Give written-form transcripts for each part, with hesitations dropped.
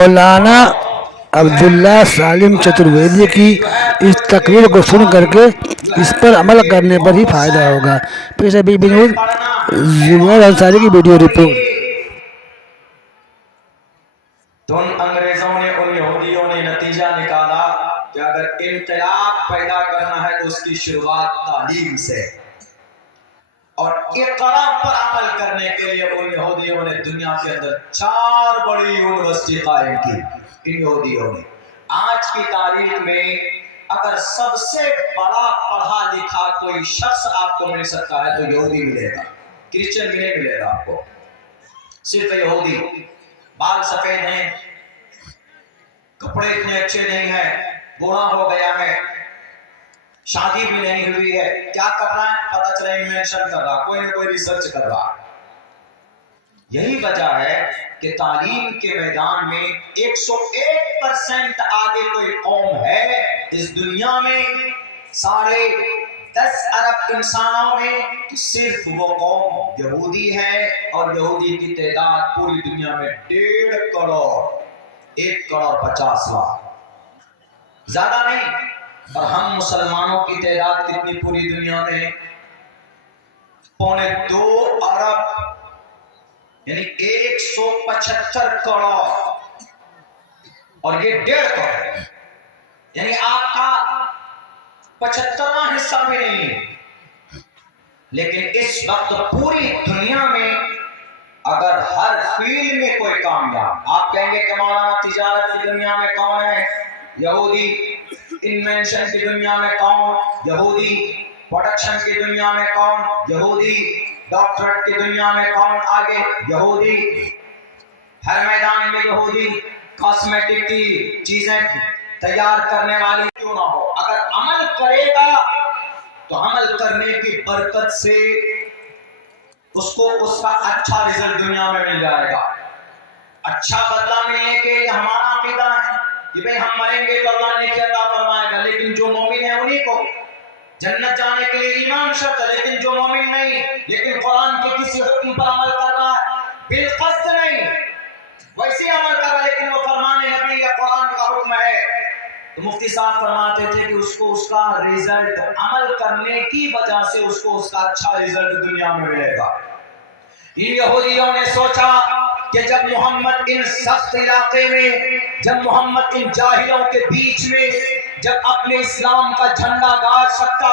مولانا عبداللہ سالم چترویدی کی اس تقریر کو سن کر کے اس پر عمل کرنے پر ہی فائدہ ہوگا۔ پیش ہے بی نیوز زبیر انصاری کی ویڈیو رپورٹ۔ تو ان انگریزوں نے، ان یہودیوں نے نتیجہ نکالا کہ اگر انقلاب پیدا کرنا ہے تو اس کی شروعات تعلیم سے، اور اقرا پر عمل کرنے کے لیے ان یہودیوں نے دنیا کے اندر 4 بڑی یونیورسٹی قائم کی۔ ان یہودیوں نے آج کی تاریخ میں اگر سب سے بڑا پڑھا لکھا کوئی شخص آپ کو مل سکتا ہے تو یہودی ملے گا، کرسچن بھی نہیں ملے گا آپ کو، صرف یہودی۔ بال سفید ہیں، کپڑے اتنے اچھے نہیں ہیں، بوڑھا ہو گیا ہے، شادی بھی نہیں ہوئی ہے، کیا کر رہا ہے پتہ چلا انوینشن کر رہا، کوئی نہ کوئی ریسرچ کر رہا۔ یہی وجہ ہے کہ تعلیم کے میدان میں 101% آگے کوئی قوم ہے اس دنیا میں، سارے 10 ارب انسانوں میں، تو صرف وہ قوم یہودی ہے، اور یہودی کی تعداد پوری دنیا میں 1.5 کروڑ، 1.50 کروڑ، زیادہ نہیں۔ اور ہم مسلمانوں کی تعداد کتنی پوری دنیا میں؟ 2.25 ارب، یعنی 175 کروڑ، اور یہ 1.5 کروڑ، یعنی آپ کا 75واں حصہ بھی نہیں۔ لیکن اس وقت پوری دنیا میں اگر ہر فیلڈ میں کوئی کامیاب، آپ کہیں گے کہ مولانا تجارت کی دنیا میں کون ہے؟ یہودی۔ انوینشن کی دنیا میں کون؟ یہودی۔ پروڈکشن کی دنیا میں کون؟ یہودی۔ ڈاکٹریٹ کی دنیا میں کون آگے؟ یہودی۔ ہر میدان میں یہودی۔ کاسمیٹک کی چیزیں تیار کرنے والی کیوں نہ ہو، اگر عمل کرے گا تو عمل کرنے کی برکت سے اس کو اس کا اچھا رزلٹ دنیا میں مل جائے گا۔ اچھا بدلہ ملنے کے لیے ہمارا عقیدہ ہے کہ بھئی ہم مریں گے تو اللہ نیکی عطا فرمائے گا، لیکن جو مومن ہے انہی کو جنت جانے کے لیے ایمان شرط ہے، لیکن جو مومن نہیں، لیکن قرآن کے کسی حکم پر عمل کر رہا ہے، بالقصد نہیں، ویسے عمل کر رہا ہے لیکن وہ فرمان نبی یا قرآن کا حکم ہے، تو مفتی صاحب فرماتے تھے کہ اس کو اس کا رزلٹ عمل کرنے کی وجہ سے اس کو اس کا اچھا رزلٹ دنیا میں ملے گا۔ ان یہودیوں نے سوچا کہ جب محمد ان سخت علاقے میں، جب محمد ان جاہلوں کے بیچ میں جب اپنے اسلام کا جھنڈا گاڑ سکتا،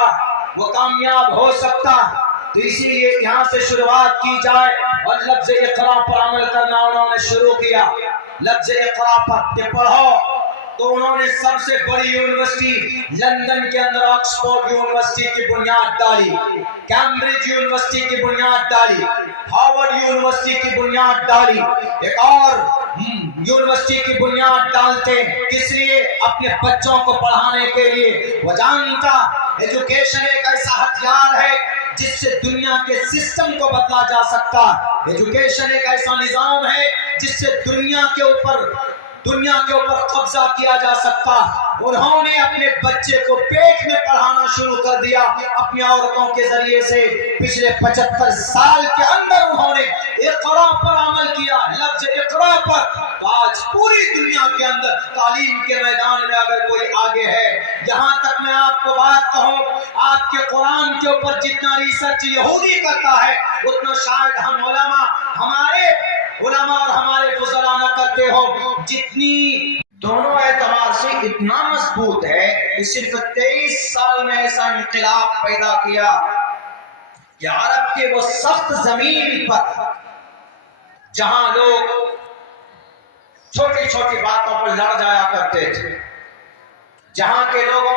وہ کامیاب ہو سکتا، تو اسی لیے یہاں سے شروعات کی جائے، اور لفظ اقرا پر عمل کرنا انہوں نے شروع کیا۔ لفظ اقرا پر کہ پڑھو، تو انہوں نے سب سے بڑی یونیورسٹی لندن کے اندر آکسفورڈ یونیورسٹی کی بنیاد ڈالی، کیمبرج یونیورسٹی کی بنیاد ڈالی، ہارورڈ یونیورسٹی کی بنیاد ڈالی، ایک اور یونیورسٹی کی بنیاد ڈالتے، کس لیے؟ اپنے بچوں کو پڑھانے کے لیے۔ وہ جانتا ایجوکیشن ایک ایسا ہتھیار ہے جس سے دنیا کے سسٹم کو بدلا جا سکتا۔ ایجوکیشن ایک ایسا نظام ہے جس سے دنیا کے اوپر قبضہ کیا جا سکتا۔ انہوں نے اپنے بچے کو پیٹ میں پڑھانا شروع کر دیا اپنی عورتوں کے ذریعے سے۔ پچھلے 75 سال کے اندر انہوں نے اقرا پر عمل کیا، لفظ اقرا پر۔ تو آج پوری دنیا کے اندر تعلیم کے میدان میں اگر کوئی آگے ہے، یہاں تک میں آپ کو بات کہوں، آپ کے قرآن کے اوپر جتنا ریسرچ یہودی کرتا ہے اتنا شاید ہم ہمارے علماء اور ہمارے فضلاء نہ کرتے ہو۔ جتنی دونوں اعتبار سے اتنا مضبوط ہے کہ صرف 23 سال میں ایسا انقلاب پیدا کیا کہ عرب کے وہ سخت زمین پر جہاں لوگ چھوٹی چھوٹی باتوں پر لڑ جایا کرتے تھے، جہاں کے لوگوں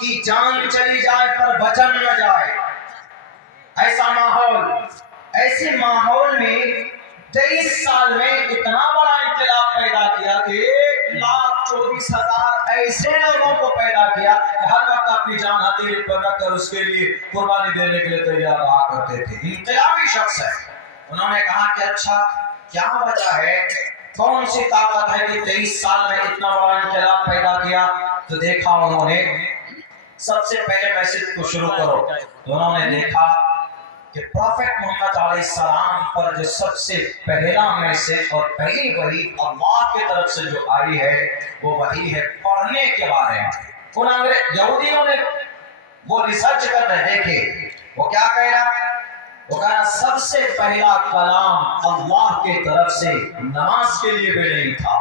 کی جان چلی جائے پر وطن نہ جائے، ایسے ماحول میں 23 سال میں اتنا بڑا انقلاب پیدا کیا کہ 1,24,000 ایسے لوگوں کو پیدا کیا کہ ہر وقت اپنی جان ہتھیلی پر رکھ کر اس کے لیے قربانی دینے کے لیے تیار رہا کرتے تھے۔ انقلابی شخص ہے۔ انہوں نے کہا کہ اچھا کیا وجہ ہے، کون سی طاقت ہے کہ 23 سال میں اتنا بڑا انقلاب پیدا کیا؟ تو دیکھا انہوں نے، سب سے پہلے میسج کو شروع کرو، تو انہوں نے دیکھا کہ پروفٹ محمد علیہ السلام پر جو سب سے پہلا میسج اور پہلی وحی اللہ کی طرف سے جو آئی ہے وہ وحی ہے پڑھنے کے بارے میں. ان یہودیوں نے وہ ریسرچ کر رہے دیکھے وہ کیا کہہ رہا. وہ کہا سب سے پہلا کلام اللہ کی طرف سے نماز کے لیے بھی نہیں تھا,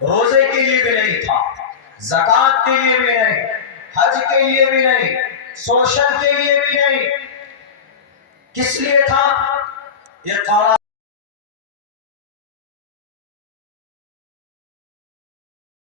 روزے کے لیے بھی نہیں تھا, زکوٰۃ کے لیے بھی نہیں, حج کے لیے بھی نہیں, سوشل کے لیے بھی نہیں. کس لیے تھا؟ یہ